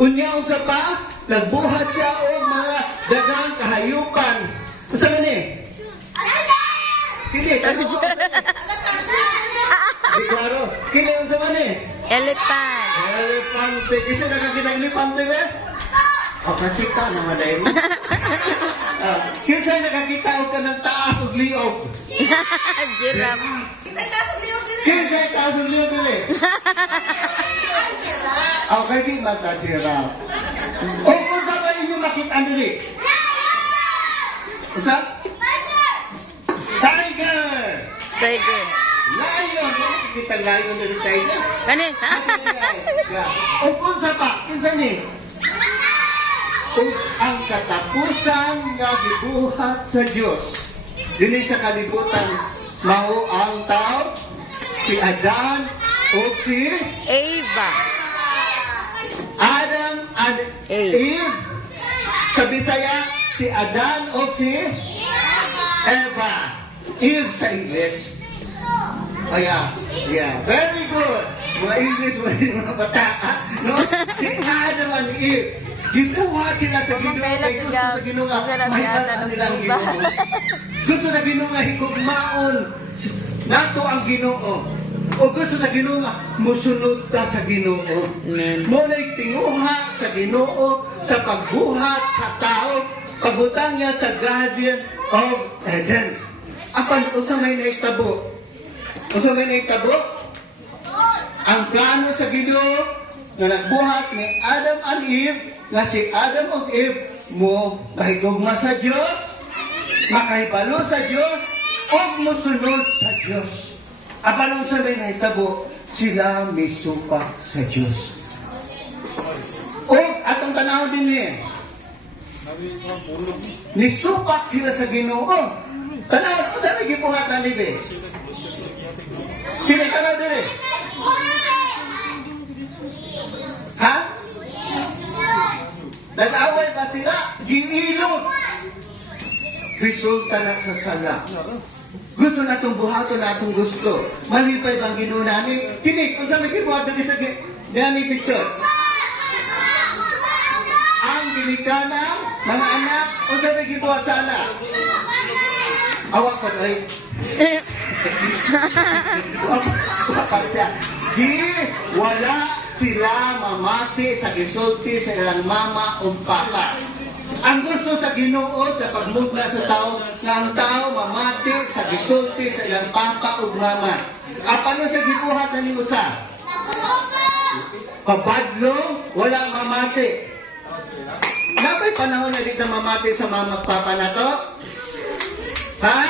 Unya unsa pa? Nagbuhat siya og mga daghang kahayupan. Unsa man ni? Kini kani siya. Di klaro. Kini unsa man ni? Elephant. Elefante. Kasi nakakita ng elefante ba? O kakita naman dahil mo. Kinsa nakakita og kanang taas og liog? Giraffe. Kinsa taas og liog dili? Okay, di mata giraffe. O kung sa ba inyo makita dili? Usa? Tiger! Tiger. Lion! Kita lion dili tiger. Kani? O kung sa pa? Kinsa ni? Ug ang katapusan nga gibuhat sa Dios dinhi sa kalibutan mao ang tao si Adan ug si Eva. Adam and Eve. Sa Bisaya si Adan ug si Eva. Eve sa English. Oh yeah, very good. Mga English mo rin mga bata, no? Si Adam and Eve. Gibuhat sila sa Ginoo kay gusto sa Ginoo nga mahitala nilang Ginoo. Gusto sa Ginoo nga higugmaon nato ang Ginoo. O gusto sa Ginoo nga musunod ta sa Ginoo. Mo nay tinguha sa Ginoo sa pagbuhat sa tao, pagbutang niya sa Garden of Eden. Apan usa may naitabo. Usa may naitabo? Ang plano sa Ginoo na nagbuhat ni Adam and Eve, nga si Adam ug Eve mo mahigugma sa Dios, makahibalo sa Dios, ug mosunod sa Dios. Apan unsa may nahitabo, sila misupak sa Dios. Ug atong tanaw din ni nisupak sila sa Ginoo. Tanaw, dali gibuhat na libe. Kini tanaw dire. Ha? Nag-away ba sila? Giilot. Resulta na sa sala. Gusto na itong buhato na itong gusto. Malipay bang Ginoo nani? Kini, kung saan may gibuhat na sa gani picture. Ang ginikana, mga anak, kung saan may gibuhat sa anak. Awak ko ay. Wapat siya. Wala sila mamati sa gisulti sa ilang mama o papa. Ang gusto sa Ginoo sa pagmugna sa tao, nga ang tao mamati sa gisulti sa ilang papa o mama. Apano sa gibuhat na ni usa? Pabadlong, wala mamati. Napay panahon na dito mamati sa mama at papa na to? Ha?